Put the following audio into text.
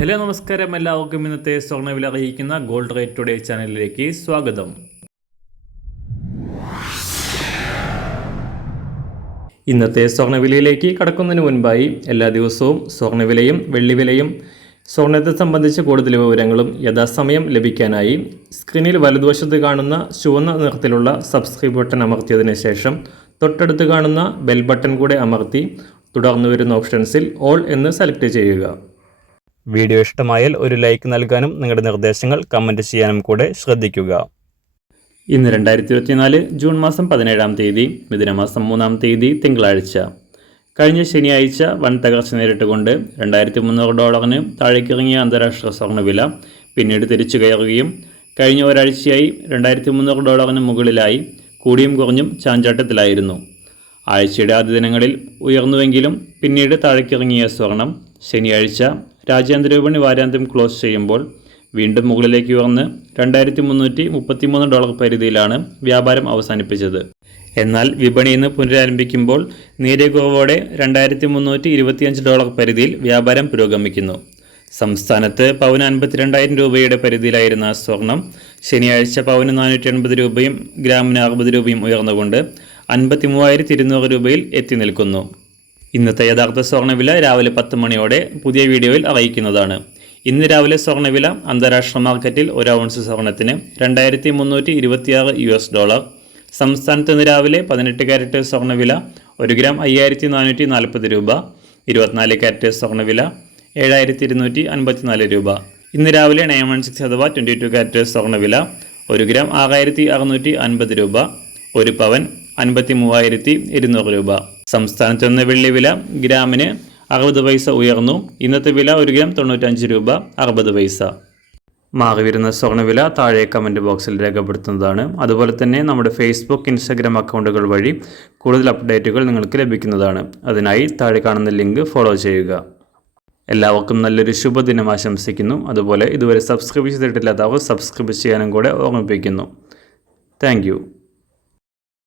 Hello നമസ്കാരം, എല്ലാവർക്കും ഇന്നത്തെ സ്വർണ്ണവില അറിയിക്കുന്ന ഗോൾഡ് റേറ്റ് ടുഡേ ചാനലിലേക്ക് സ്വാഗതം. ഇന്നത്തെ സ്വർണ്ണവിലയിലേക്ക് കടക്കുന്നതിന് മുൻപായി എല്ലാ ദിവസവും സ്വർണ്ണവിലയും വെള്ളിവിലയും സ്വർണ്ണത്തെ സംബന്ധിച്ച കൂടുതൽ വിവരങ്ങളും യഥാസമയം ലഭിക്കാനായി സ്ക്രീനിൽ വലതുവശത്ത് കാണുന്ന ചുവന്ന നിറത്തിലുള്ള സബ്സ്ക്രൈബ് ബട്ടൺ അമർത്തിയതിനു ശേഷം തൊട്ടടുത്ത് കാണുന്ന ബെൽ ബട്ടൺ കൂടെ അമർത്തി തുടർന്ന് വരുന്ന ഓപ്ഷൻസിൽ ഓൾ എന്ന് സെലക്ട് ചെയ്യുക. വീഡിയോ ഇഷ്ടമായാൽ ഒരു ലൈക്ക് നൽകാനും നിങ്ങളുടെ നിർദ്ദേശങ്ങൾ കമൻറ്റ് ചെയ്യാനും കൂടെ ശ്രദ്ധിക്കുക. ഇന്ന് 2024 ജൂൺ മാസം 17-ാം തീയതി മിഥുനമാസം 3-ാം തീയതി തിങ്കളാഴ്ച. കഴിഞ്ഞ ശനിയാഴ്ച വൻ തകർച്ച നേരിട്ടുകൊണ്ട് $2,300 താഴേക്കിറങ്ങിയ അന്താരാഷ്ട്ര സ്വർണ്ണവില പിന്നീട് തിരിച്ചു കയറുകയും കഴിഞ്ഞ ഒരാഴ്ചയായി $2,300 മുകളിലായി കൂടിയും കുറഞ്ഞും ചാഞ്ചാട്ടത്തിലായിരുന്നു. ആഴ്ചയുടെ ആദ്യ ദിനങ്ങളിൽ ഉയർന്നുവെങ്കിലും പിന്നീട് താഴേക്കിറങ്ങിയ സ്വർണം ശനിയാഴ്ച രാജ്യാന്തര വിപണി വാരാന്ത്യം ക്ലോസ് ചെയ്യുമ്പോൾ വീണ്ടും മുകളിലേക്ക് ഉയർന്ന് $2,333 പരിധിയിലാണ് വ്യാപാരം അവസാനിപ്പിച്ചത്. എന്നാൽ വിപണി ഇന്ന് പുനരാരംഭിക്കുമ്പോൾ നേരിയ കുറവോടെ $2,325 പരിധിയിൽ വ്യാപാരം പുരോഗമിക്കുന്നു. സംസ്ഥാനത്ത് പവന് 52,000 രൂപയുടെ പരിധിയിലായിരുന്ന സ്വർണം ശനിയാഴ്ച പവന് 480 രൂപയും ഗ്രാമിന് 60 രൂപയും ഉയർന്നുകൊണ്ട് 53,200 രൂപയിൽ എത്തി നിൽക്കുന്നു. ഇന്നത്തെ യഥാർത്ഥ സ്വർണ്ണവില രാവിലെ 10 മണിയോടെ പുതിയ വീഡിയോയിൽ അറിയിക്കുന്നതാണ്. ഇന്ന് രാവിലെ സ്വർണ്ണവില അന്താരാഷ്ട്ര മാർക്കറ്റിൽ 1 ഔൺസ് സ്വർണത്തിന് $2,326. സംസ്ഥാനത്ത് ഇന്ന് രാവിലെ 18 കാരറ്റ് സ്വർണ്ണവില 1 ഗ്രാം 5,440 രൂപ. 24 കാരറ്റ് സ്വർണ്ണവില 7,254 രൂപ. ഇന്ന് രാവിലെ 916 അഥവാ 22 കാരറ്റ് സ്വർണ്ണവില 1 ഗ്രാം 6,650 രൂപ. 1 പവൻ 53,200 രൂപ. സംസ്ഥാനത്ത് നിന്ന് വെള്ളിവില ഗ്രാമിന് 60 പൈസ ഉയർന്നു. ഇന്നത്തെ വില 1 ഗ്രാം 95 രൂപ 60 പൈസ. മാറി വരുന്ന സ്വർണ്ണവില താഴെ കമൻറ്റ് ബോക്സിൽ രേഖപ്പെടുത്തുന്നതാണ്. അതുപോലെ തന്നെ നമ്മുടെ ഫേസ്ബുക്ക്, ഇൻസ്റ്റാഗ്രാം അക്കൗണ്ടുകൾ വഴി കൂടുതൽ അപ്ഡേറ്റുകൾ നിങ്ങൾക്ക് ലഭിക്കുന്നതാണ്. അതിനായി താഴെ കാണുന്ന ലിങ്ക് ഫോളോ ചെയ്യുക. എല്ലാവർക്കും നല്ലൊരു ശുഭദിനം ആശംസിക്കുന്നു. അതുപോലെ ഇതുവരെ സബ്സ്ക്രൈബ് ചെയ്തിട്ടില്ലാത്തവർ സബ്സ്ക്രൈബ് ചെയ്യാനും കൂടെ ഓർമ്മിപ്പിക്കുന്നു. താങ്ക്